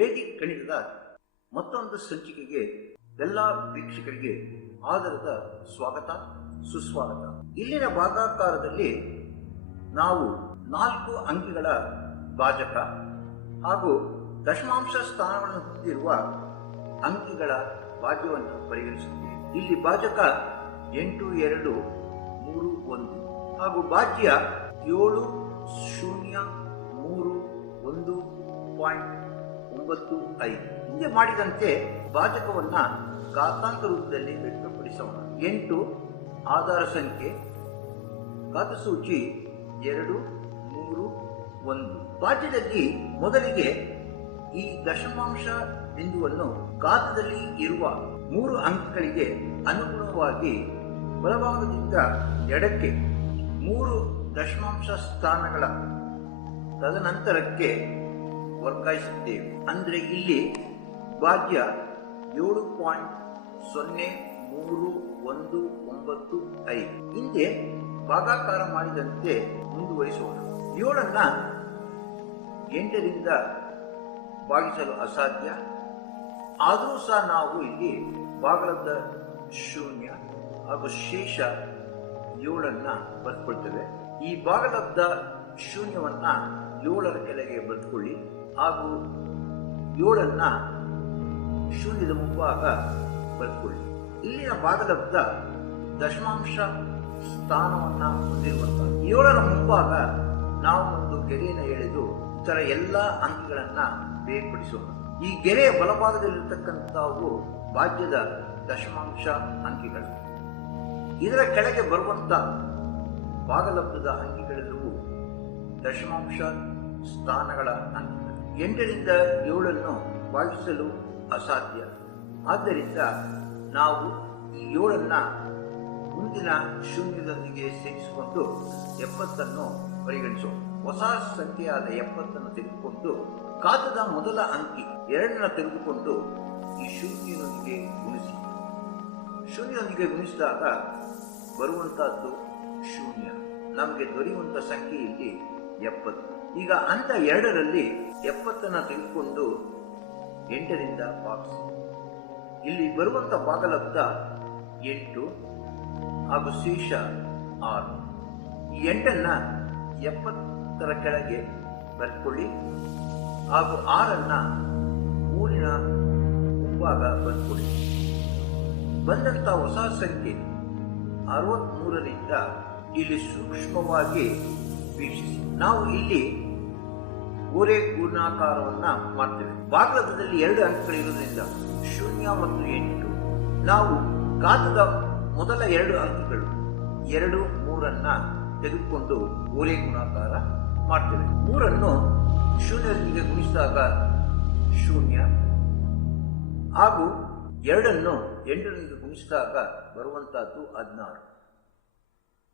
Vedic ಗಣಿತದ ಮತ್ತೊಂದು ಸಂಚಿಕೆಗೆ ಎಲ್ಲ ವೀಕ್ಷಕರಿಗೆ ಆದರದ ಸ್ವಾಗತ ಸುಸ್ವಾಗತ. ಇಲ್ಲಿನ ಭಾಗಾಕಾರದಲ್ಲಿ ನಾವು 4 ಅಂಕಿಗಳ ಭಾಜಕ ಹಾಗೂ ದಶಮಾಂಶ ಸ್ಥಾನಗಳನ್ನು ಹೊಂದಿರುವ ಅಂಕಿಗಳ ಭಾಜ್ಯವನ್ನು ಪರಿಗಣಿಸುತ್ತೇವೆ. ಇಲ್ಲಿ ಭಾಜಕ 8, 2, 3, 1 ಹಾಗೂ ಭಾಜ್ಯ 7, 0, 3, 1.95. ಹಿಂದೆ ಮಾಡಿದಂತೆ ಭಾಜಕವನ್ನ ಘಾತಾಂಕ ರೂಪದಲ್ಲಿ ವ್ಯಕ್ತಪಡಿಸೋಣ. 8 ಆಧಾರ ಸಂಖ್ಯೆ, ಘಾತಸೂಚಿ 2, 3, 1. ಭಾಜ್ಯದಲ್ಲಿ ಮೊದಲಿಗೆ ಈ ದಶಮಾಂಶ ಬಿಂದುವನ್ನು ಘಾತದಲ್ಲಿ ಇರುವ 3 ಅಂಕಗಳಿಗೆ ಅನುಗುಣವಾಗಿ ಬಲಭಾಗದಿಂದ ಎಡಕ್ಕೆ 3 ದಶಮಾಂಶ ಸ್ಥಾನಗಳ ತದನಂತರಕ್ಕೆ ವರ್ಗಾಯಿಸುತ್ತೇವೆ. ಅಂದ್ರೆ ಇಲ್ಲಿ ಭಾಜ್ಯ 7.03195 ಹಿಂದೆ ಭಾಗಾಕಾರ ಮಾಡಿದಂತೆ ಮುಂದುವರಿಸೋಣ. 7ಅನ್ನ 8ರಿಂದ ಭಾಗಿಸಲು ಅಸಾಧ್ಯ. ಆದರೂ ಸಹ ನಾವು ಇಲ್ಲಿ ಭಾಗಲಬ್ಧ 0 ಹಾಗೂ ಶೇಷ 7ಅನ್ನ ಬರ್ಕೊಳ್ತೇವೆ. ಈ ಭಾಗಲಬ್ಧ 0ವನ್ನ 7ರ ಕೆಳಗೆ ಬರೆದುಕೊಳ್ಳಿ ಹಾಗೂ 7ಅನ್ನ 0ದ ಮುಂಭಾಗ ಬರೆದುಕೊಳ್ಳಿ. ಇಲ್ಲಿನ ಭಾಗಲಬ್ಧ ದಶಮಾಂಶ ಸ್ಥಾನವನ್ನ ಹೊಂದಿರುವಂತಹ 7ರ ಮುಂಭಾಗ ನಾವು ಒಂದು ಗೆರೆಯನ್ನು ಎಳೆದು ಇತರ ಎಲ್ಲ ಅಂಕಿಗಳನ್ನ ಬೇರ್ಪಡಿಸೋಣ. ಈ ಗೆರೆಯ ಬಲಭಾಗದಲ್ಲಿರ್ತಕ್ಕಂಥವು ಭಾಜ್ಯದ ದಶಮಾಂಶ ಅಂಕಿಗಳು. ಇದರ ಕೆಳಗೆ ಬರುವಂತ ಭಾಗಲಬ್ಧದ ಅಂಕಿಗಳೆಲ್ಲವೂ ದಶಮಾಂಶ ಸ್ಥಾನಗಳ ಅಂಕಿಗಳು. 8ರಿಂದ 7ಅನ್ನು ಭಾಗಿಸಲು ಅಸಾಧ್ಯ. ಆದ್ದರಿಂದ ನಾವು ಈ 7ಅನ್ನ ಮುಂದಿನ ಶೂನ್ಯದೊಂದಿಗೆ ಸೇರಿಸಿಕೊಂಡು 70ಅನ್ನು ಪರಿಗಣಿಸೋಣ. ಹೊಸ ಸಂಖ್ಯೆಯಾದ 70ಅನ್ನು ತೆಗೆದುಕೊಂಡು ಘಾತದ ಮೊದಲ ಅಂಕಿ 2ನ್ನು ತೆಗೆದುಕೊಂಡು ಈ ಶೂನ್ಯದೊಂದಿಗೆ ಗುಣಿಸಿ. ಶೂನ್ಯದೊಂದಿಗೆ ಗುಣಿಸಿದಾಗ ಬರುವಂತಹದ್ದು 0. ನಮಗೆ ದೊರೆಯುವಂತ ಸಂಖ್ಯೆ ಇಲ್ಲಿ 70. ಈಗ ಹಂತ 2ರಲ್ಲಿ 70ಅನ್ನು ತೆಗೆದುಕೊಂಡು 8ರಿಂದ ಭಾಗಿಸಿ. ಇಲ್ಲಿ ಬರುವಂತ ಭಾಗಲಬ್ಧ 8 ಹಾಗೂ ಶೇಷ 6. ಈ 8ಅನ್ನ 70ರ ಕೆಳಗೆ ಬರೆದುಕೊಳ್ಳಿ ಹಾಗೂ 6ಅನ್ನ 3ನ ಮುಂಭಾಗ ಬರೆದುಕೊಳ್ಳಿ. ಬಂದಂತ ಹೊಸ ಸಂಖ್ಯೆ 63ರಿಂದ ಇಲ್ಲಿ ಸೂಕ್ಷ್ಮವಾಗಿ ವೀಕ್ಷಿಸಿ. ನಾವು ಇಲ್ಲಿ ಓರೆ ಗುಣಾಕಾರವನ್ನ ಮಾಡ್ತೇವೆ. ಭಾಗಲಬ್ಧದಲ್ಲಿ 2 ಅಂಕಗಳಿರುವುದರಿಂದ 0 ಮತ್ತು 8 ನಾವು ಘಾತದ ಮೊದಲ 2 ಅಂಕಗಳು 2, 3ಅನ್ನ ತೆಗೆದುಕೊಂಡು ಓರೆ ಗುಣಾಕಾರ ಮಾಡ್ತೇವೆ. 3ಅನ್ನು 0ರೊಂದಿಗೆ ಗುಣಿಸಿದಾಗ 0 ಹಾಗೂ 2ಅನ್ನು 8ರೊಂದಿಗೆ ಗುಣಿಸಿದಾಗ ಬರುವಂತಹದ್ದು 16.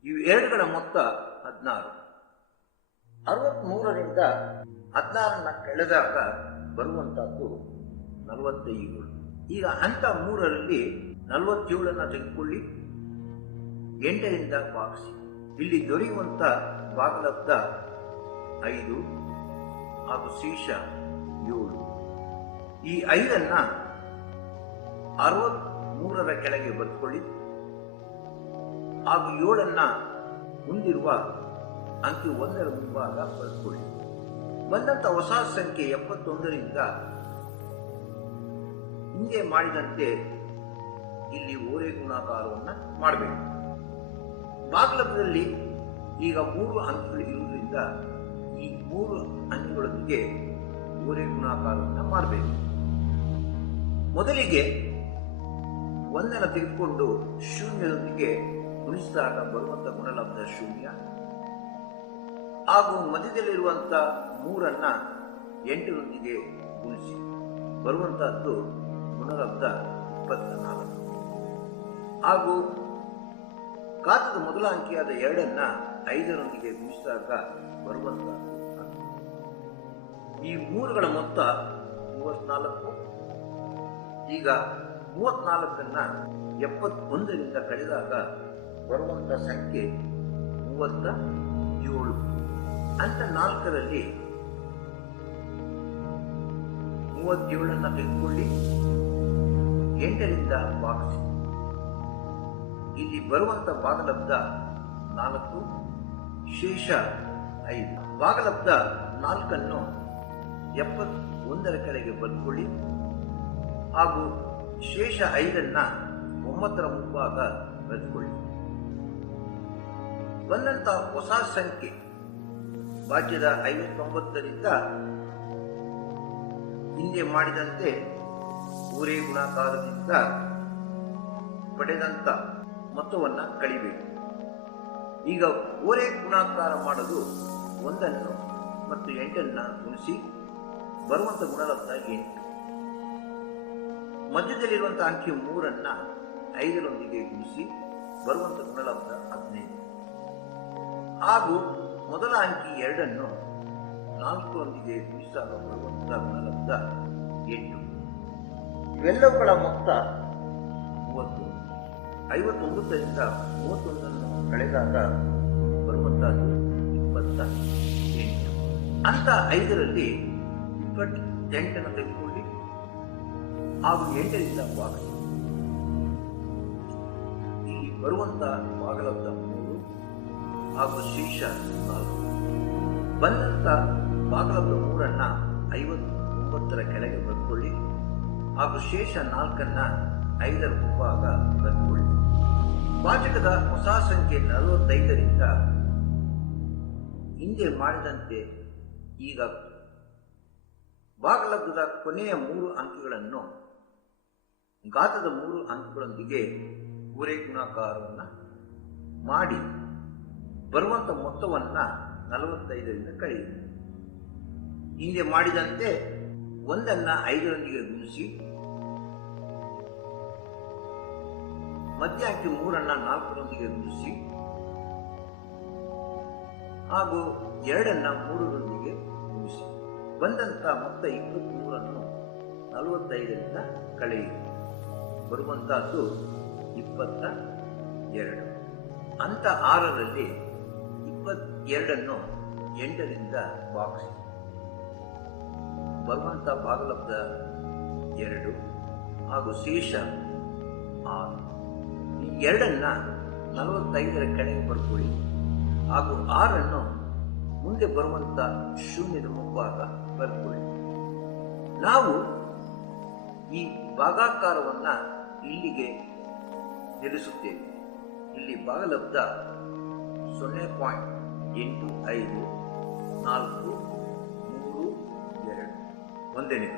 ಇವು 2ಗಳ ಮೊತ್ತ 16. 63ರಿಂದ 16ಅನ್ನ ಕಳೆದಾಗ ಬರುವಂತಹದ್ದು 47. ಈಗ ಹಂತ 3ರಲ್ಲಿ 47ಅನ್ನ ತೆಗೆದುಕೊಳ್ಳಿ, 8ರಿಂದ ಭಾಗಿಸಿ. ಇಲ್ಲಿ ದೊರೆಯುವಂತ ಭಾಗಲಬ್ಧ 5 ಹಾಗೂ ಶೇಷ 7. ಈ 5ಅನ್ನ 63ರ ಕೆಳಗೆ ಬರೆದುಕೊಳ್ಳಿ ಹಾಗೂ 7ಅನ್ನ ಮುಂದಿರುವ ಅಂಕಿ 1ರ ಮುಂಭಾಗ ಬರೆದುಕೊಳ್ಳಿ. ಬಂದಂತ ಹೊಸ ಸಂಖ್ಯೆ 71ರಿಂದ ಹಿಂದೆ ಮಾಡಿದಂತೆ ಇಲ್ಲಿ ಓರೆ ಗುಣಾಕಾರವನ್ನ ಮಾಡಬೇಕು. ಭಾಗಲಬ್ಧದಲ್ಲಿ ಈಗ 3 ಅಂಕಿಗಳು ಇರುವುದರಿಂದ ಈ 3 ಅಂಕಿಗಳೊಂದಿಗೆ ಓರೆ ಗುಣಾಕಾರವನ್ನ ಮಾಡಬೇಕು. ಮೊದಲಿಗೆ 1ಅನ್ನು ತೆಗೆದುಕೊಂಡು 0ರೊಂದಿಗೆ ಗುಣಿಸಿದಾಗ ಬರುವಂತ ಗುಣಲಬ್ಧ 0 ಹಾಗೂ ಮಧ್ಯದಲ್ಲಿರುವಂತ 3ಅನ್ನ 8ರೊಂದಿಗೆ ಗುಣಿಸಿ ಬರುವಂತಹದ್ದು ಗುಣಲಬ್ಧ 24 ಹಾಗೂ ಘಾತದ ಮೊದಲ ಅಂಕಿಯಾದ 2ಅನ್ನ 5ರೊಂದಿಗೆ ಗುಣಿಸಿದಾಗ ಬರುವಂತಹದ್ದು. ಈ 3ಗಳ ಮೊತ್ತ 34. ಈಗ 34ಅನ್ನ 71ರಿಂದ ಕಳೆದಾಗ ಬರುವಂತ ಸಂಖ್ಯೆ 37. ಹಂತ 4ರಲ್ಲಿ 37 ತೆಗೆದುಕೊಳ್ಳಿ, 8ರಿಂದ ಭಾಗಿಸಿ. ಇಲ್ಲಿ ಬರುವಂತ ಭಾಗಲಬ್ಧ 4, ಶೇಷ 5. ಭಾಗಲಬ್ಧ 4 71ರ ಕೆಳಗೆ ಬರ್ಕೊಳ್ಳಿ ಹಾಗೂ ಶೇಷ 5 9ರ ಮುಂಭಾಗ ಬರೆದುಕೊಳ್ಳಿ. ಬಂದಂತ ಹೊಸ ಸಂಖ್ಯೆ ಭಾಗ್ಯದ 59ರಿಂದ ಹಿಂದೆ ಮಾಡಿದಂತೆ ಊರೇ ಗುಣಾಕಾರದಿಂದ ಪಡೆದಂತ ಮೊತ್ತವನ್ನ ಕಳಿಬೇಕು. ಈಗ ಓರೆ ಗುಣಾಕಾರ ಮಾಡಲು 1 ಮತ್ತು 8 ಗುಣಿಸಿ ಬರುವಂತ ಗುಣಲಬ್ಧ 8. ಮಧ್ಯದಲ್ಲಿರುವಂತಹ ಅಂಕಿ 3 5ರೊಂದಿಗೆ ಗುಣಿಸಿ ಬರುವಂತ ಗುಣಲಬ್ಧ 15 ಹಾಗೂ ಮೊದಲ ಅಂಕಿ 2 4ರೊಂದಿಗೆ ಗುಣಿಸಿದಾಗ ಬರುವಂತ ಗುಣಲಬ್ಧ 8. ಇವೆಲ್ಲವುಗಳ ಮೊತ್ತ 30. 59ರಿಂದ 31 ಕಳೆದಾಗ ಬರುವಂತಹದ್ದು 28. ಅಂತ 5ರಲ್ಲಿ 28 ತೆಗೆದುಕೊಳ್ಳಿ ಹಾಗೂ 8ರಿಂದ ಭಾಗಿಸಿ. ಇಲ್ಲಿ ಬರುವಂತ ಭಾಗಲಬ್ಧ 3 ಹಾಗೂ ಶೇಷ 4. ಬಂದಂತ ಭಾಗಲಬ್ಧ 3 59ರ ಕೆಳಗೆ ಬರ್ಕೊಳ್ಳಿ ಹಾಗೂ ಶೇಷ 4 5ರ ಮುಂಭಾಗ ಬರ್ಕೊಳ್ಳಿ. ಭಾಜಕದ ಹೊಸ ಸಂಖ್ಯೆ 45ರಿಂದ ಹಿಂದೆ ಮಾಡಿದಂತೆ ಈಗ ಭಾಗಲಬ್ಧದ ಕೊನೆಯ 3 ಅಂಕಿಗಳನ್ನು ಘಾತದ 3 ಅಂಕಿಗಳೊಂದಿಗೆ ಊರೇ ಗುಣಾಕಾರವನ್ನು ಮಾಡಿ ಬರುವಂತ ಮೊತ್ತವನ್ನ 45ರಿಂದ ಕಳೆಯಿರಿ. ಹಿಂದೆ ಮಾಡಿದಂತೆ 1 5ರೊಂದಿಗೆ ಗುಣಿಸಿ ಮಧ್ಯ ಅಂಕಿ 3 4ರೊಂದಿಗೆ ಗುಣಿಸಿ ಹಾಗೂ 2 3ರೊಂದಿಗೆ ಗುಣಿಸಿ ಬಂದಂತ ಮೊತ್ತ 23 45ರಿಂದ ಕಳೆಯಿರಿ. ಬರುವಂತಹದ್ದು 22. ಅಂತ 6ರಲ್ಲಿ 22 8ರಿಂದ ಭಾಗಿಸಿ. ಬರುವಂತ ಭಾಗಲಬ್ಧ 2 ಹಾಗೂ ಶೇಷ 6. ಈ 2 45ರ ಕೆಳಗೆ ಬರ್ಕೊಳ್ಳಿ ಹಾಗೂ 6 ಮುಂದೆ ಬರುವಂತ ಶೂನ್ಯದ ಮುಂಭಾಗ ಬರ್ಕೊಳ್ಳಿ. ನಾವು ಈ ಭಾಗಾಕಾರವನ್ನ ಇಲ್ಲಿಗೆ ನಿಲ್ಲಿಸುತ್ತೇವೆ. ಇಲ್ಲಿ ಭಾಗಲಬ್ಧ 0.85 4 3 2. 1ನೇ